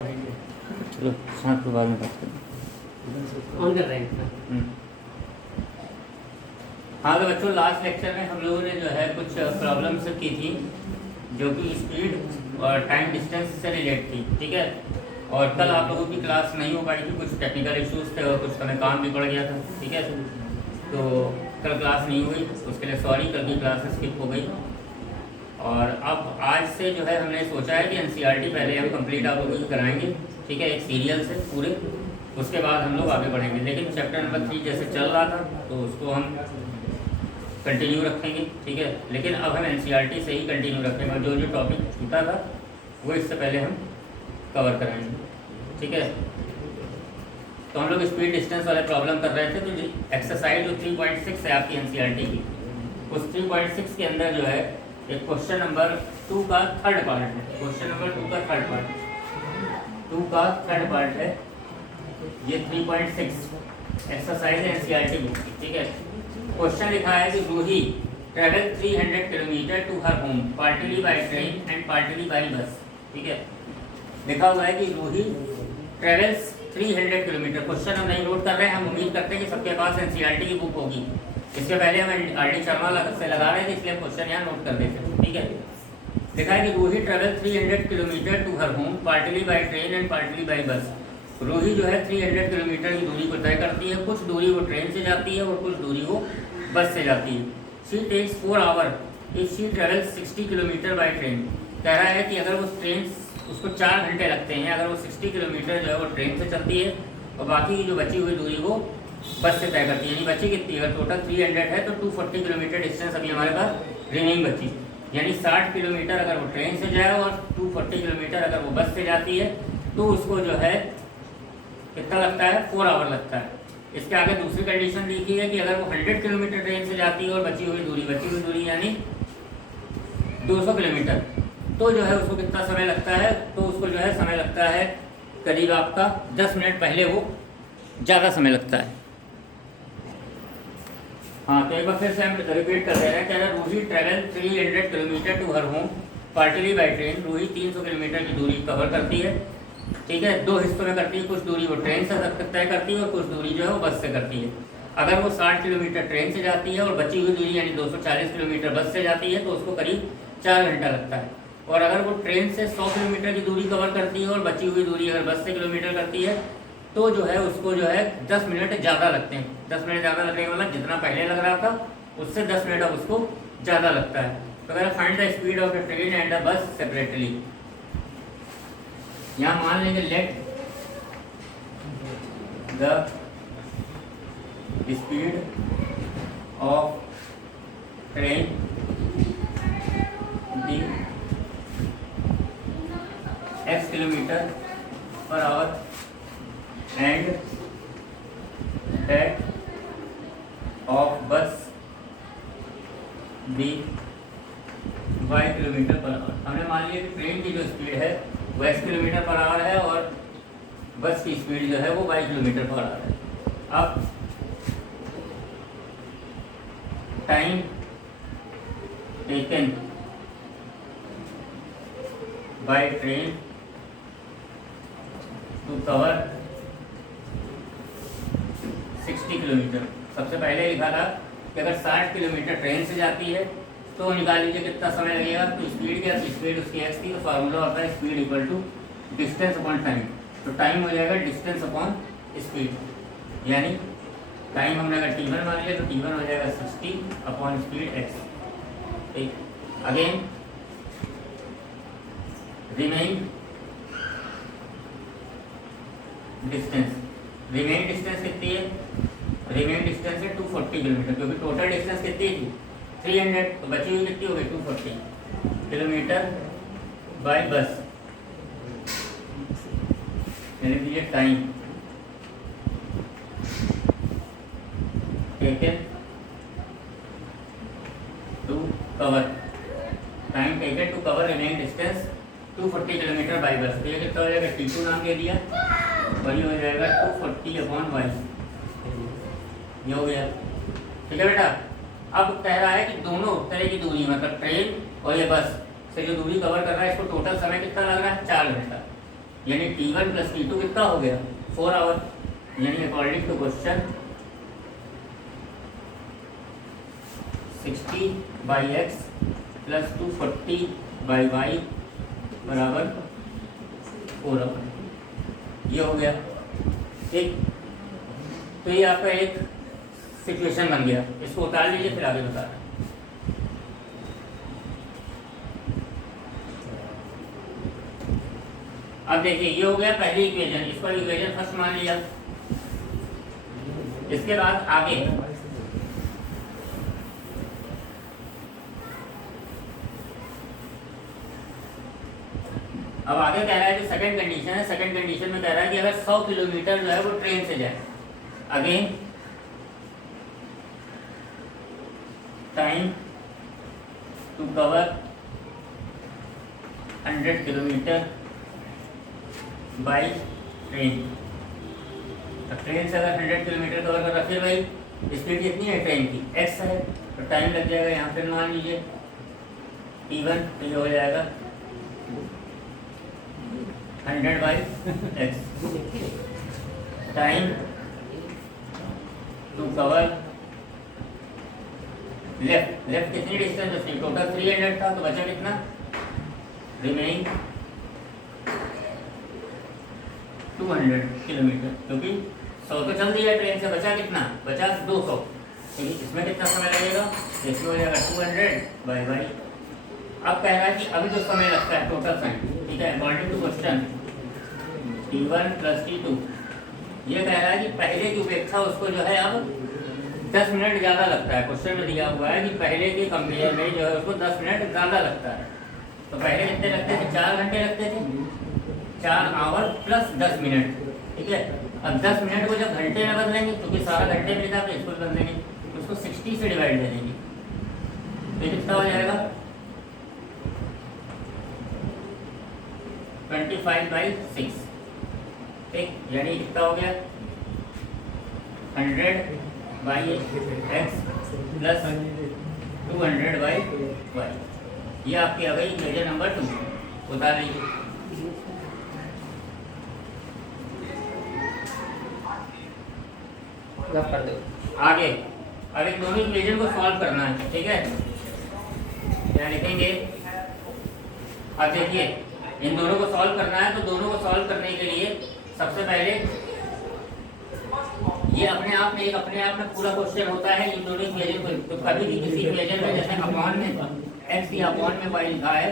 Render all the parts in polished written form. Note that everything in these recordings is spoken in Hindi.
चलो साथ के बाद में बात करें। ऑन कर रहे हैं। हाँ तो बच्चों, लास्ट लेक्चर में हम लोगों ने जो है कुछ प्रॉब्लम्स की थी जो कि स्पीड और टाइम डिस्टेंस से रिलेट थी, ठीक है। और कल आप लोगों की क्लास नहीं हो पाई थी, कुछ टेक्निकल इश्यूज थे और कुछ समय काम भी पड़ गया था, ठीक है। तो कल क्लास नहीं हुई, उसके लिए सॉरी, कल की क्लास स्किप हो गई। और अब आज से जो है हमने सोचा है कि एनसीईआरटी पहले हम कंप्लीट आप लोगों की कराएंगे, ठीक है, एक सीरियल से पूरे, उसके बाद हम लोग आगे बढ़ेंगे। लेकिन चैप्टर नंबर 3 जैसे चल रहा था तो उसको हम कंटिन्यू रखेंगे, ठीक है। लेकिन अब हम एनसीईआरटी से ही कंटिन्यू रखेंगे और जो जो टॉपिक छूटा था वो इससे पहले हम कवर कराएंगे, ठीक है। तो हम लोग स्पीड डिस्टेंस वाले प्रॉब्लम कर रहे थे। तो एक्सरसाइज जो 3.6 है आपकी एनसीईआरटी की, उस 3.6 के अंदर जो है एक क्वेश्चन नंबर 2 का थर्ड पार्ट है। क्वेश्चन नंबर 2 का थर्ड पार्ट, 2 का थर्ड पार्ट है ये 3.6 एक्सरसाइज है एनसीईआरटी बुक की, ठीक है। क्वेश्चन लिखा है कि Roohi travel 300 kilometre to her home partly by train and partly by bus, ठीक है। लिखा हुआ है कि रूही ट्रेवल्स 300 किलोमीटर। क्वेश्चन हम नहीं नोट कर रहे हैं, हम उम्मीद करते हैं कि सबके पास एनसीईआरटी की बुक होगी। इसके पहले हम आरडी शर्मा से लगा रहे थे, इसलिए हम क्वेश्चन यहाँ नोट कर देते, ठीक है। लिखा है कि Roohi travel 300 kilometre to her home partly by train and partly by bus. Roohi जो है 300 किलोमीटर की दूरी को तय करती है, कुछ दूरी वो ट्रेन से जाती है और कुछ दूरी वो बस से जाती है। She takes 4 hour if she travel 60 kilometre by train. कह रहा है कि अगर वो ट्रेन, उसको 4 घंटे लगते हैं अगर वो 60 किलोमीटर जो है वो ट्रेन से चलती है और बाकी की जो बची हुई दूरी वो बस से तय करती है। यानी बची कितनी, अगर टोटल 300 है तो 240 किलोमीटर डिस्टेंस अभी हमारे पास रिमेनिंग बची। यानी 60 किलोमीटर अगर वो ट्रेन से जाए और 240 किलोमीटर अगर वो बस से जाती है तो उसको जो है कितना लगता है, 4 आवर लगता है। इसके आगे दूसरी कंडीशन लिखी है कि अगर वो 100 किलोमीटर ट्रेन से जाती है और बची हुई दूरी यानी 200 किलोमीटर, तो जो है उसको कितना समय लगता है, तो उसको जो है समय लगता है करीब आपका 10 मिनट पहले वो ज़्यादा समय लगता है। हाँ तो एक बार फिर से हम रिपीट कर दे रहे हैं कि अगर Roohi travel 300 kilometre to her home partly by train, Roohi 300 kilometre की दूरी कवर करती है, ठीक है। 2 हिस्सों में करती है, कुछ दूरी वो ट्रेन से तय करती है और कुछ दूरी जो है वो बस से करती है। अगर वो 60 किलोमीटर ट्रेन से जाती है और बची हुई दूरी यानी 240 किलोमीटर बस से जाती है तो उसको करीब 4 घंटा लगता है। और अगर वो ट्रेन से 100 किलोमीटर की दूरी कवर करती है और बची हुई दूरी अगर बस से किलोमीटर करती है तो जो है उसको जो है 10 मिनट ज़्यादा लगते हैं। 10 मिनट ज़्यादा लगने का मतलब जितना पहले लग रहा था उससे 10 मिनट अब उसको ज़्यादा लगता है। तो अगर find the speed of the train and the bus separately. यहाँ मान लेंगे let the speed of train be x kilometre per hour and that of bus be y kilometre per hour. हमने मान लिया कि ट्रेन की जो स्पीड है वो x किलोमीटर पर आवर है और बस की स्पीड जो है वो y किलोमीटर पर आवर है। अब time taken by train to cover 60 kilometre. सबसे पहले लिखा था कि अगर 60 किलोमीटर ट्रेन से जाती है तो निकाल लीजिए कितना समय लगेगा। तो स्पीड क्या, स्पीड उसकी एक्स थी, तो फार्मूला होता है speed equal to distance upon time. तो टाइम हो जाएगा डिस्टेंस अपॉन स्पीड, यानी टाइम हमने अगर t1 मान लिया तो t1 हो जाएगा 60 अपॉन स्पीड x, ठीक। Again remain distance, remain distance कितनी है, रिमेन डिस्टेंस है 240 किलोमीटर, क्योंकि टोटल डिस्टेंस कितनी थी 300, तो बची हुई कितनी हो गई 240 किलोमीटर बाय बस। यानी ये time taken to cover, time taken to cover remain distance 240 kilometre by bus. तो ये कितना हो जाएगा, T2 नाम दे दिया और ये हो जाएगा 240 अपॉन y, ये हो गया, ठीक है बेटा। अब कह रहा है कि दोनों तरह की दूरी मतलब ट्रेन और ये बस से जो दूरी कवर कर रहा है इसको टोटल समय कितना लग रहा है, 4 घंटा। यानी T1 प्लस T2 कितना हो गया 4 आवर, यानी according to question 60/x plus 240/y बराबर 4 आवर, ये हो गया। ठीक, तो ये आपका एक सिचुएशन बन गया, इसको उतार लीजिए फिर आगे बता रहे हैं। अब देखिए ये हो गया पहली इक्वेशन, इसको इक्वेशन फर्स्ट मान लिया। इसके बाद आगे अब आगे कह रहा है जो सेकंड कंडीशन है, सेकंड कंडीशन में कह रहा है कि अगर 100 किलोमीटर जो है वो ट्रेन से जाए, again time to cover 100 kilometre by train. तो ट्रेन से अगर 100 किलोमीटर कवर कर रहा, फिर भाई स्पीड कितनी है ट्रेन की x है, तो टाइम लग जाएगा यहाँ पे मान लीजिए T1, तो ये हो जाएगा 100/x। Time to cover left कितनी डिस्टेंस थी, टोटल 300 था, तो बचा कितना रिमेनिंग 200 किलोमीटर, क्योंकि 100 तो चल दिया ट्रेन से, बचा कितना, बचा 200, तो इसमें कितना समय लगेगा, इसमें हो जाएगा 200/y। अब कह रहा है कि अभी जो समय लगता है टोटल टाइम, ठीक है, according to question T1 plus T2, ये कह रहा है कि पहले की उपेक्षा उसको जो है अब 10 मिनट ज़्यादा लगता है। क्वेश्चन में दिया हुआ है कि पहले के कंपेयर में जो है उसको 10 मिनट ज़्यादा लगता है। तो पहले कितने लगते थे, 4 घंटे लगते थे, 4 आवर प्लस 10 मिनट, ठीक है। अब 10 मिनट को जब घंटे में बदलेंगे, क्योंकि सारा घंटे में था, तो इसको बदलेंगे, तो उसको 60 से डिवाइड दे देंगे, तो कितना हो जाएगा 25/6, ठीक, यानी कितना हो गया 100/x प्लस 200/y। ये आपकी आ गई इक्वेशन नंबर 2, बता दीजिए। कर दो आगे अब इन दोनों इक्वेशन को सॉल्व करना है, ठीक है। क्या लिखेंगे, अब देखिए इन दोनों को सॉल्व करना है, तो दोनों को सॉल्व करने के लिए सबसे पहले ये अपने आप में पूरा क्वेश्चन होता है इन दोनों इक्वेशन को। तो कभी भी किसी इक्वेशन में जैसे अपॉन में x या अपॉन में y लिखा है,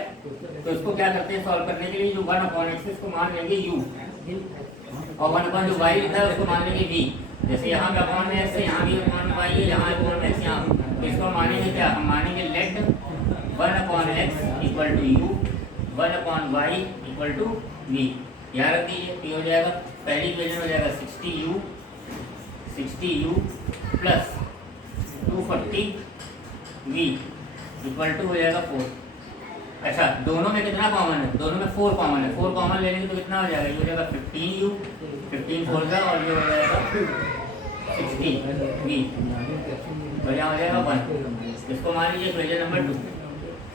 तो इसको क्या करते हैं सॉल्व करने के लिए, जो 1/x इसको मान लेंगे u, और 1 जो y लिखा है उसको मान लेंगे v। जैसे यहाँ पे अपॉन में x है, यहाँ भी अपॉन में y है, यहाँ अपॉन में x, यहाँ, तो इसको मानेंगे क्या, हम मानेंगे let 1/x equal to u, 1/y equal to v। यहाँ रख दीजिए, तो हो जाएगा पहली इक्वेशन हो जाएगा 60u plus 240v equal to हो जाएगा 4। अच्छा, दोनों में कितना कॉमन है, दोनों में 4 कॉमन है, 4 कॉमन ले लेंगे तो कितना हो जाएगा, ये हो जाएगा 15u, 15 4 का, और ये हो जाएगा 60v, तो यहाँ हो जाएगा 1। इसको मान लीजिए इक्वेशन नंबर 2।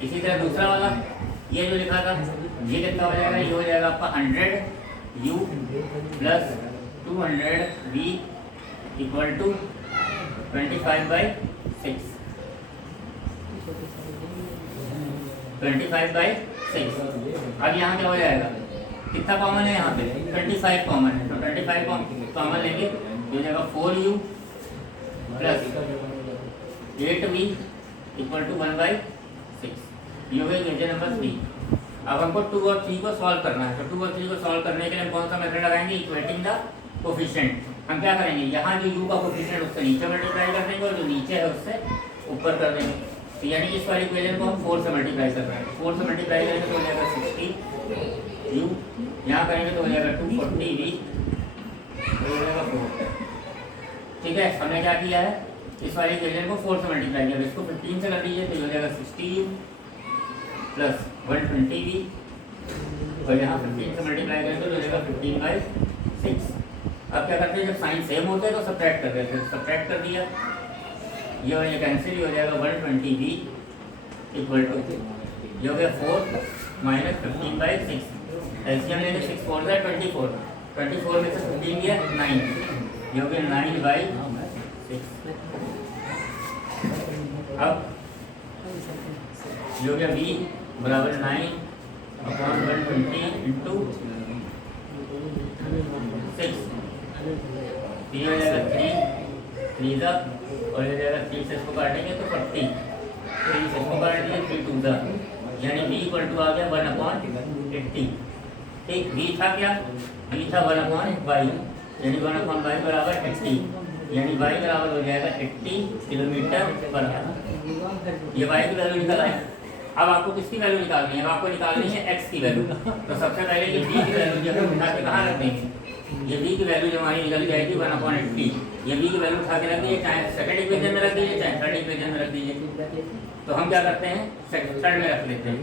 इसी तरह दूसरा वाला ये जो लिखा था, ये कितना हो जाएगा, ये हो जाएगा आपका 100u plus 200v equal to 25/6, 25/6। अब यहाँ क्या हो जाएगा, कितना कॉमन है यहाँ पे, 25 कॉमन है, तो 25 कॉमन लेंगे, ये हो जाएगा 4u plus 8v equal to 1/6। ये हो गया इक्वेशन नंबर 3। अब हमको 2 और 3 को सॉल्व करना है, तो 2 और 3 को सॉल्व करने के लिए हम कौन सा मेथड लगाएंगे, इक्वेटिंग द कोफिशिएंट। हम क्या करेंगे, यहाँ जो u का कोफिशिएंट उससे नीचे मल्टीप्लाई कर देंगे, और जो नीचे है उससे ऊपर कर देंगे। तो यानी इस वाली इक्वेशन को हम 4 से मल्टीप्लाई कर रहे हैं, 4 से मल्टीप्लाई करेंगे तो हो जाएगा 60u, यहाँ करेंगे तो हो जाएगा 240v, तो हो जाएगा 4। ठीक है, हमने क्या किया है, इस वाली इक्वेशन को 4 से मल्टीप्लाई किया, इसको 15 से कर दीजिए, तो हो जाएगा 60u प्लस 120v, और यहाँ 15 से मल्टीप्लाई करेंगे तो हो जाएगा 15/6। अब क्या करते हैं, जब साइन सेम होते हैं तो सब्ट्रैक्ट कर देते हैं, सब्ट्रैक्ट कर दिया, ये और ये कैंसिल, हो जाएगा 120v इक्वल टू, ये हो गया 4 माइनस 15/6, एलसीएम लेंगे 6 4 है 24, 24 में से 15 गया 9, ये हो गया 9/6। अब ये हो गया v बराबर 9/120 इंटू 6, ये हो जाएगा 3 जा, और ये जाएगा 3 से इसको काटेंगे तो 40, 3 से इसको काट दिया 3 2 जा, यानी v इक्वल टू आ गया 1/80। ठीक, v था क्या, v था 1/y, यानी 1/y बराबर 80, यानी y बराबर हो जाएगा 80 किलोमीटर पर आवर। ये y की वैल्यू निकल आई। अब आपको किसकी वैल्यू निकालनी है, अब आपको निकालनी है x की वैल्यू। तो सबसे पहले ये v की वैल्यू जब हम उठा के कहाँ रख देंगे, ये v की वैल्यू जो हमारी निकल जाएगी 1/80, ये v की वैल्यू उठा के रख दीजिए, चाहे सेकंड इक्वेशन में रख दीजिए चाहे थर्ड इक्वेशन में रख दीजिए। तो हम क्या करते हैं, थर्ड में रख लेते हैं।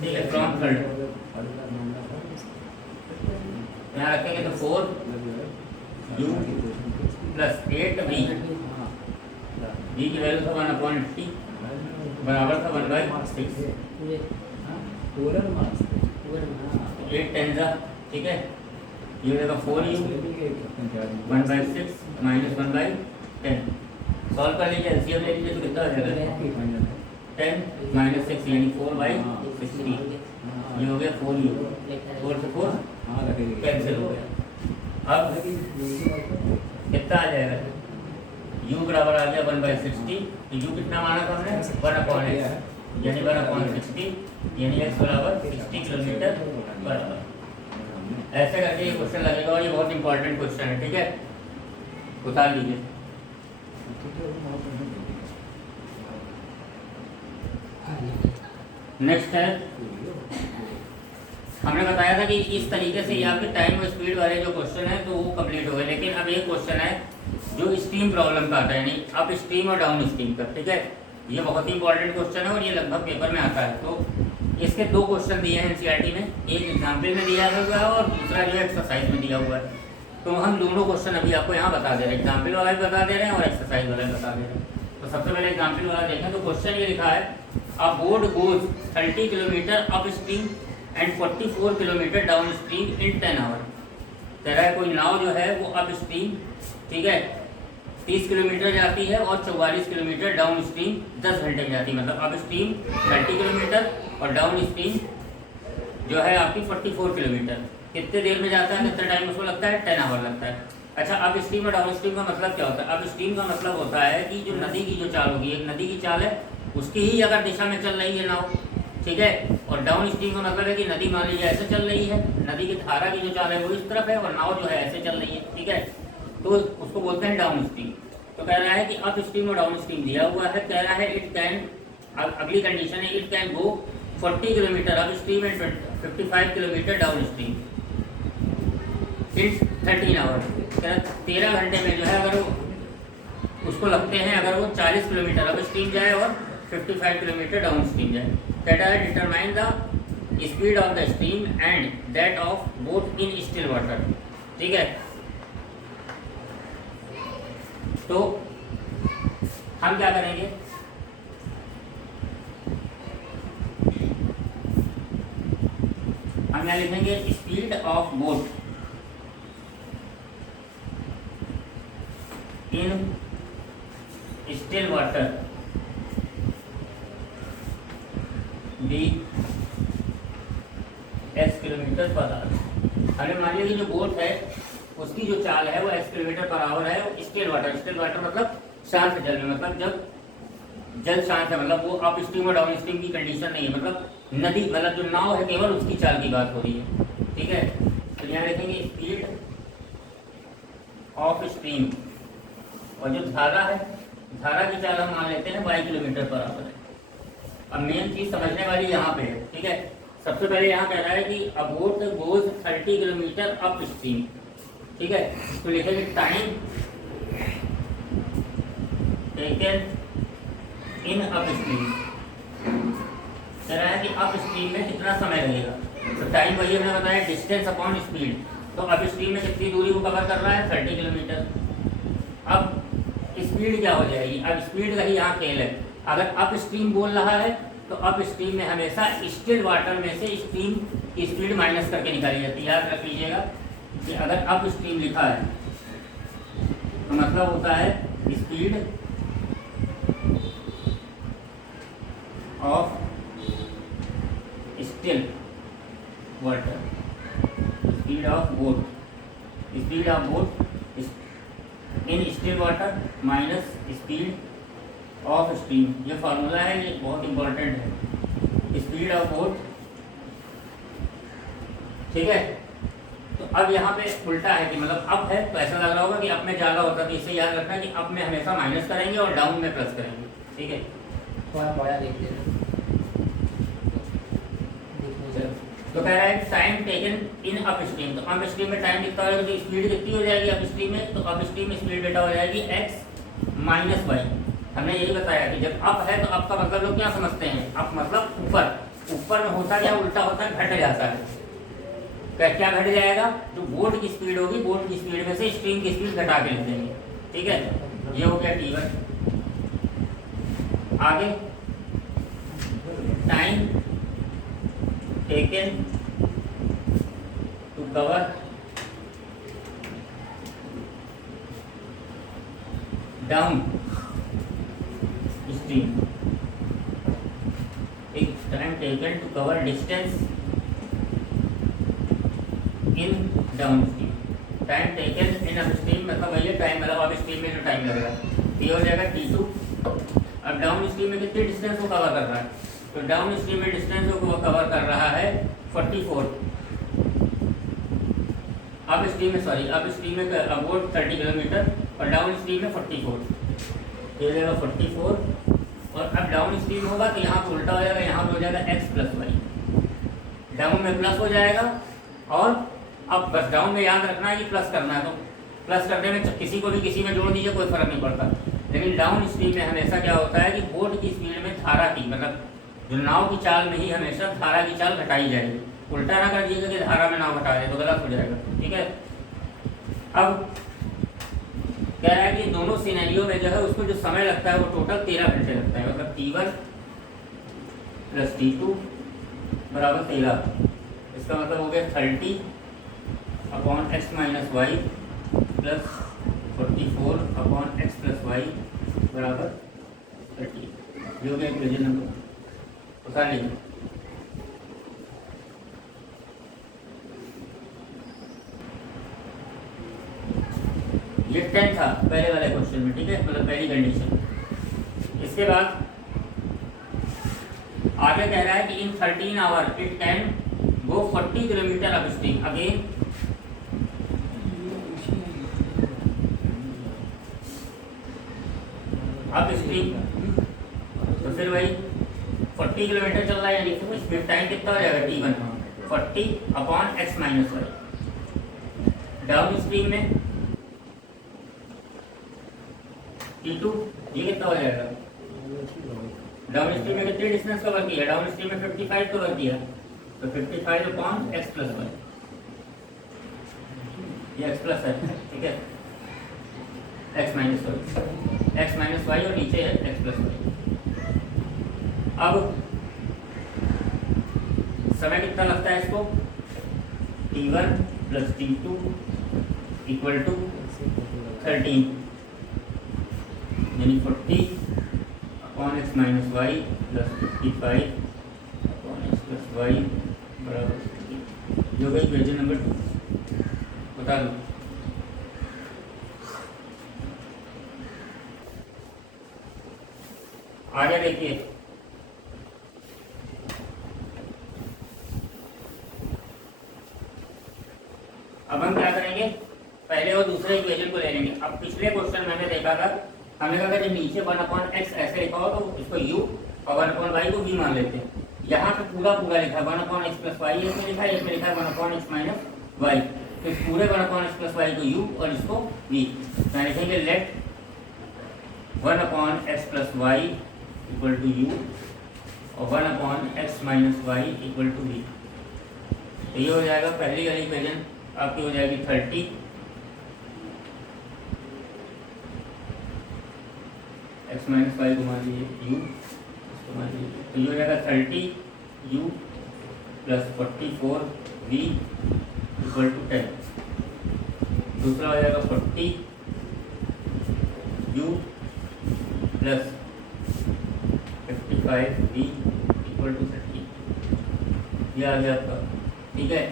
ठीक है, फ्रॉम थर्ड यहाँ रखेंगे तो 4u प्लस 8v, v की वैल्यू था 1/80 बराबर था 1/6, 8 10 जा। ठीक है, ये हो जाएगा 4u 1/6 माइनस 1/10। सॉल्व कर लीजिए, एलसीएम ले लीजिए तो कितना हो जाएगा 10 माइनस 6 यानी 4/60, ये हो गया 4u, 4 से 4 कैंसिल हो गया। अब कितना आ जाएगा, u बराबर आ गया 1/60, तो u कितना माना था हमने 1/x, यानी 1/60, यानी x बराबर 60 किलोमीटर पर आवर। ऐसे करके ये क्वेश्चन लगेगा और ये बहुत इंपॉर्टेंट क्वेश्चन है। ठीक है, उतार लीजिए। नेक्स्ट है, हमने बताया था कि इस तरीके से ये आपके टाइम और स्पीड वाले जो क्वेश्चन है तो वो कंप्लीट हो गए, लेकिन अब एक क्वेश्चन है जो स्ट्रीम प्रॉब्लम का आता है, यानी अप स्ट्रीम और डाउन स्ट्रीम का। ठीक है, ये बहुत ही इंपॉर्टेंट क्वेश्चन है और ये लगभग पेपर में आता है। तो इसके दो क्वेश्चन दिए हैं एनसीईआरटी में, एक एग्जाम्पल में दिया हुआ है और दूसरा जो एक्सरसाइज में दिया हुआ है। तो हम दोनों क्वेश्चन अभी आपको यहाँ बता दे रहे हैं, एग्जाम्पल वाला भी बता दे रहे हैं और एक्सरसाइज वाला भी बता दे रहे हैं। तो सबसे पहले एग्जाम्पल वाला देखें तो क्वेश्चन ये लिखा है, a boat goes 30 kilometre upstream and 44 kilometre downstream in 10 hour. कह रहा है कोई नाव जो है वो अप स्ट्रीम, ठीक है, 30 किलोमीटर जाती है और 44 किलोमीटर डाउन स्ट्रीम 10 घंटे में जाती है। मतलब अप स्ट्रीम 30 किलोमीटर और डाउन स्ट्रीम जो है आपकी 44 किलोमीटर। कितने देर में जाता है, कितना टाइम उसको लगता है, 10 आवर लगता है। अच्छा, अप स्ट्रीम और डाउन स्ट्रीम का मतलब क्या होता है? अप स्ट्रीम का मतलब होता है कि जो नदी की जो चाल होगी, एक नदी की चाल है उसकी ही अगर दिशा में चल रही है नाव, ठीक है। और डाउन स्ट्रीम का मतलब है कि नदी मान लीजिए ऐसे चल रही है, नदी की धारा की जो चाल है वो इस तरफ है और नाव जो है ऐसे चल रही है, ठीक है, तो उसको बोलते हैं डाउन स्ट्रीम। तो कह रहा है कि अप स्ट्रीम और डाउन स्ट्रीम दिया हुआ है, कह रहा है इट कैन, अगली कंडीशन है it can go 40 kilometre upstream and 55 kilometre downstream in 13 hour. 13 घंटे में जो है अगर वो उसको लगते हैं, अगर वो 40 किलोमीटर अप स्ट्रीम जाए और 55 किलोमीटर डाउन स्ट्रीम जाए। कहता है determine the speed of the stream and that of boat in still water, ठीक है। तो हम क्या करेंगे, हम यहाँ लिखेंगे speed of boat in still water be x kilometre per hour. अगर मान लीजिए जो बोट है उसकी जो चाल है वो x किलोमीटर पर आवर है, स्टिल वाटर, स्टिल वाटर मतलब शांत जल में, मतलब जब जल शांत है, मतलब वो अप स्ट्रीम और डाउन स्ट्रीम की कंडीशन नहीं है, मतलब नदी, मतलब जो नाव है केवल उसकी चाल की बात हो रही है, ठीक है। तो यहाँ लिखेंगे स्पीड ऑफ स्ट्रीम, और जो धारा है, धारा की चाल हम मान लेते हैं 22 किलोमीटर पर आवर है। अब मेन चीज समझने वाली यहाँ पे है, ठीक है। सबसे पहले यहाँ कह रहा है कि अ boat goes 30 kilometre up stream, ठीक है। तो लिखेंगे time taken in up stream. कह रहा है कि अप स्ट्रीम में कितना समय लगेगा, तो टाइम वही हमने बताया डिस्टेंस अपॉन स्पीड। तो अप स्ट्रीम में कितनी दूरी को कवर कर रहा है, 30 किलोमीटर। अब स्पीड क्या हो जाएगी, अब स्पीड का ही यहाँ खेल है। अगर अप स्ट्रीम बोल रहा है तो अप स्ट्रीम में हमेशा स्टिल वाटर में से स्ट्रीम की स्पीड माइनस करके निकाली जाती है। याद रख लीजिएगा कि अगर अप स्ट्रीम लिखा है तो मतलब होता है speed of still water, speed of boat, speed of boat in still water minus speed of stream. ये फार्मूला है, ये बहुत इंपॉर्टेंट है, स्पीड ऑफ बोट। ठीक है, तो अब यहाँ पे उल्टा है कि मतलब अप है तो ऐसा लग रहा होगा कि अप में ज़्यादा होता है, तो इसे याद रखना कि अप में हमेशा माइनस करेंगे और डाउन में प्लस करेंगे। ठीक है, थोड़ा बड़ा देख लेना। तो कह रहा है time taken in up stream, तो अप स्ट्रीम में टाइम कितना होगा, तो स्पीड कितनी हो जाएगी अप स्ट्रीम में, तो अप स्ट्रीम में स्पीड बेटा हो जाएगी x माइनस वाई। हमने यही बताया कि जब अप है तो अप का मतलब लोग क्या समझते हैं, अप मतलब ऊपर, ऊपर में होता क्या उल्टा होता है, घट जाता है। क्या घट जाएगा, जो बोट की स्पीड होगी बोट की स्पीड में से स्ट्रीम की स्पीड घटा के लिख देंगे। ठीक है, ये हो गया t1। आगे time taken to cover downstream, एक time taken to cover distance in downstream. Time taken in upstream मतलब वही है टाइम, मतलब अप स्ट्रीम में जो टाइम लगेगा ये हो जाएगा t2। अब डाउन स्ट्रीम में कितने डिस्टेंस को कवर कर रहा है, तो डाउन स्ट्रीम में डिस्टेंस को कवर कर रहा है 44। अप स्ट्रीम में सॉरी अप स्ट्रीम में अबाउट 30 किलोमीटर और डाउन स्ट्रीम में 44। ये हो जाएगा 44 और अब डाउन स्ट्रीम होगा तो यहाँ पे उल्टा हो जाएगा, यहाँ पे हो जाएगा x प्लस वाई। डाउन में प्लस हो जाएगा और अब बस डाउन में याद रखना है कि प्लस करना है, तो प्लस करने में किसी को भी किसी में जोड़ दीजिए, कोई फर्क नहीं पड़ता। लेकिन डाउन स्ट्रीम में हमेशा क्या होता है कि बोट की स्पीड में धारा की, मतलब जो नाव की चाल में ही हमेशा धारा की चाल घटाई जाएगी। उल्टा ना कर दीजिएगा कि धारा में नाव घटा दे तो गलत हो जाएगा। ठीक है, अब कह रहा है कि दोनों सिनेरियो में जो है उसको जो समय लगता है वो टोटल 13 घंटे लगता है, मतलब t1 प्लस t2 बराबर 13। इसका मतलब हो गया 30 upon x minus y plus 44 upon x plus y बराबर 30। ये हो गया इक्वेशन नंबर, बता लीजिए। ये 10 था पहले वाले क्वेश्चन में। ठीक है, मतलब पहली कंडीशन। इसके बाद आगे कह रहा है कि इन 13 hour it can go 40 kilometre up stream. Again up stream, तो फिर वही 40 किलोमीटर चल रहा है, यानी कि स्पीड टाइम कितना हो जाएगा t1 40 upon x minus y. Downstream में t2 ये कितना हो जाएगा, डाउन स्ट्रीम में कितनी डिस्टेंस कवर किया, डाउन स्ट्रीम में 55 कवर किया, तो 55 अपॉन x प्लस वाई, ये x प्लस है। ठीक है, x माइनस वाई और नीचे है x प्लस वाई। अब समय कितना लगता है इसको, t1 plus t2 equal to 13, यानी 40 upon x minus y plus 55 upon x plus y बराबर 50। जो गई इक्वेशन नंबर 2 बता दो। आगे देखिए, अब हम क्या करेंगे, पहले और दूसरे इक्वेशन को ले लेंगे। अब पिछले क्वेश्चन में हमने देखा था, हमने कहा जब नीचे 1/x ऐसे लिखा हो तो इसको u और 1/y को v मान लेते हैं। यहाँ पे पूरा लिखा 1/x प्लस वाई इसमें लिखा है, इसमें लिखा है 1/x माइनस वाई, तो इस पूरे 1/x प्लस वाई को u और इसको v। तो लिखेंगे let 1/x plus y equal to u और 1/x minus y equal to v। तो ये हो जाएगा पहली वाली इक्वेशन आपकी हो जाएगी 30 x माइनस वाई को मान लीजिए u, इसको मान लीजिए, तो ये हो जाएगा 30 u plus 44v equal to 10। दूसरा हो जाएगा 40u plus 55v equal to 30। ये आ गया आपका, ठीक है।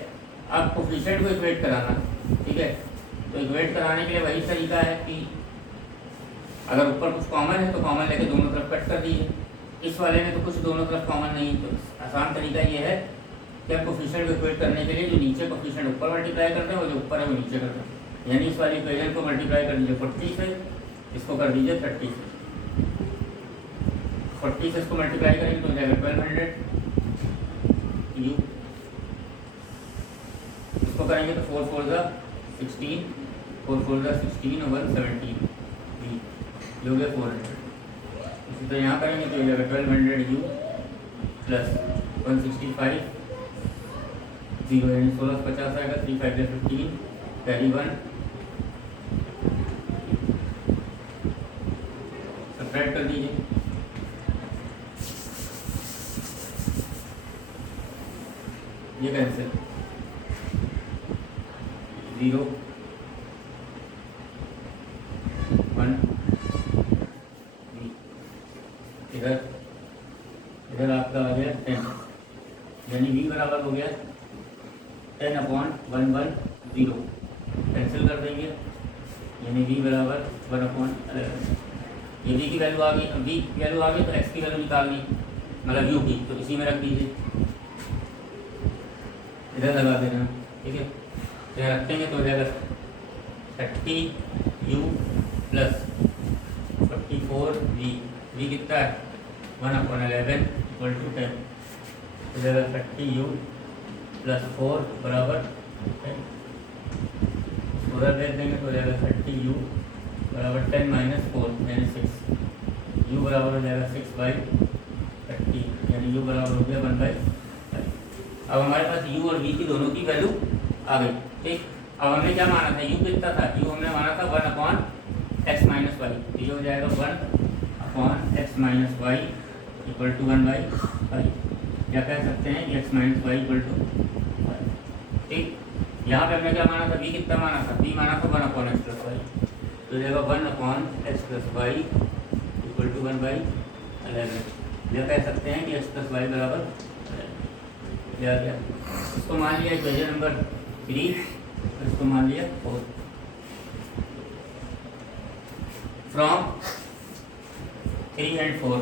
अब कोफिशिएंट को इक्वेट कराना, ठीक है। तो इक्वेट कराने के लिए वही तरीका है कि अगर ऊपर कुछ कॉमन है तो कॉमन लेके दोनों तरफ कट कर दीजिए। इस वाले में तो कुछ दोनों तरफ कॉमन नहीं, तो आसान तरीका ये है कि आप कोफिशिएंट को इक्वेट करने के लिए जो नीचे कोफिशिएंट ऊपर मल्टीप्लाई करते हैं और जो ऊपर है वो नीचे करते हैं। यानी इस वाली इक्वेशन को मल्टीप्लाई कर दीजिए 40 से, इसको कर दीजिए 30 से। 40 से इसको मल्टीप्लाई करेंगे तो हो जाएगा 1200 u, इसको करेंगे तो 4 4 ज़ा 16, 4 4 ज़ा 16 और 117 जो गया 400। इसी तरह यहाँ करेंगे तो हो जाएगा 1200 u प्लस 165 0 यानी 1650 आएगा। 3 5 15 कैरी 1 सब्ट्रैक्ट कर दीजिए। ये कैंसिल 0 1 इधर इधर आपका आ गया 10, यानी v बराबर हो गया 10/110। कैंसिल कर देंगे, यानी v बराबर 1/11। ये v की वैल्यू आ गई, v की वैल्यू आ गई तो x की वैल्यू निकालनी, मतलब u की, तो इसी में रख दीजिए, इधर लगा देना, ठीक है। तो यहाँ रखेंगे तो हो जाएगा 30u प्लस 44v, v कितना है 1/11 इक्वल टू 10। हो जाएगा 30u प्लस 4 बराबर 10। उधर भेज देंगे तो हो जाएगा 30u बराबर 10 माइनस 4 यानी 6। u बराबर हो जाएगा 6/30, यानी u बराबर हो गया 1/5। अब हमारे पास u और v की दोनों की वैल्यू आ गई, ठीक। अब हमने क्या माना था, u कितना था, u हमने माना था 1/x माइनस वाई, तो ये हो जाएगा 1/x minus y equal to 1/5। क्या कह सकते हैं कि x minus y equal to 5, ठीक। यहाँ पे हमने क्या माना था, v कितना माना था, v माना था 1/x प्लस वाई, तो हो जाएगा 1/x plus y equal to 1/11। यह कह सकते हैं कि x प्लस वाई बराबर लिया गया। इसको मान लिया इक्वेशन नंबर 3, इसको मान लिया 4। फ्रॉम 3 and 4,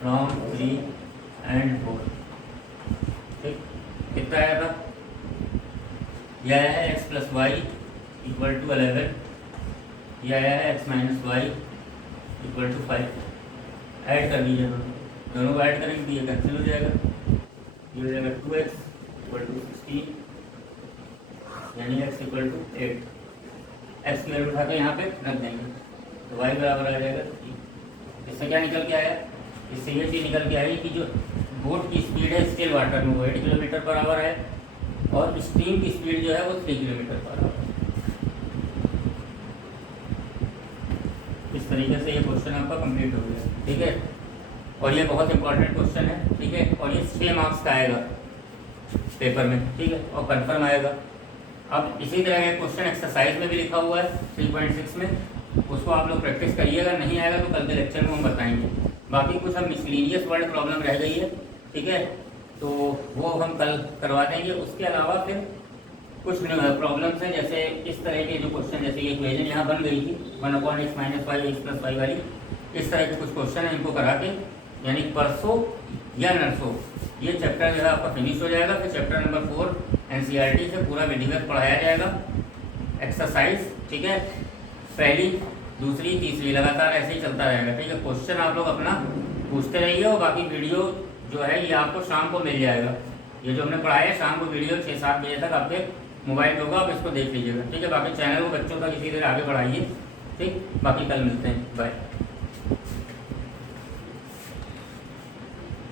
फ्रॉम 3 and 4, ठीक। कितना आया था, यह आया है x plus y equal to 11, यह आया है x minus y equal to 5। Add कर लीजिए, दोनों को ऐड करेंगे तो ये कैंसिल हो जाएगा, ये हो जाएगा 2x इक्वल टू 16 यानी x इक्वल टू 8। x की वैल्यू उठा के यहाँ पे रख देंगे तो y बराबर आ जाएगा 3। इससे क्या निकल के आया, इससे ये चीज़ निकल के आई कि जो बोट की स्पीड है स्टिल वाटर में वो 8 किलोमीटर पर आवर है और स्टीम की स्पीड जो है वो 3 किलोमीटर पर आवर है। इस तरीके से ये क्वेश्चन आपका कंप्लीट हो गया, ठीक है। और ये बहुत इंपॉर्टेंट क्वेश्चन है, ठीक है। और ये 6 मार्क्स का आएगा पेपर में, ठीक है, और कंफर्म आएगा। अब इसी तरह का क्वेश्चन एक्सरसाइज में भी लिखा हुआ है 3.6 में, उसको आप लोग प्रैक्टिस करिएगा। नहीं आएगा तो कल के लेक्चर में हम बताएंगे। बाकी कुछ हम मिसलीनियस वर्ड प्रॉब्लम रह गई है, ठीक है, तो वो हम कल करवा देंगे। उसके अलावा फिर कुछ प्रॉब्लम्स हैं, जैसे इस तरह के जो क्वेश्चन, जैसे ये इक्वेशन यहाँ बन गई थी 1/x minus y x plus y वाली, इस तरह के कुछ क्वेश्चन हैं, इनको करा के यानी परसों या नरसों ये चैप्टर जो है आपका फिनिश हो जाएगा। फिर चैप्टर नंबर 4 NCERT से पूरा विधिवत पढ़ाया जाएगा, एक्सरसाइज, ठीक है, पहली दूसरी तीसरी लगातार ऐसे ही चलता रहेगा, ठीक है। क्वेश्चन आप लोग अपना पूछते रहिए और बाकी वीडियो जो है ये आपको शाम को मिल जाएगा। ये जो हमने पढ़ाया है शाम को वीडियो 6-7 बजे तक आपके मोबाइल होगा, आप इसको देख लीजिएगा, ठीक है। बाकी चैनल को बच्चों तक इसी तरह आगे बढ़ाइए, ठीक। बाकी कल मिलते हैं, बाय।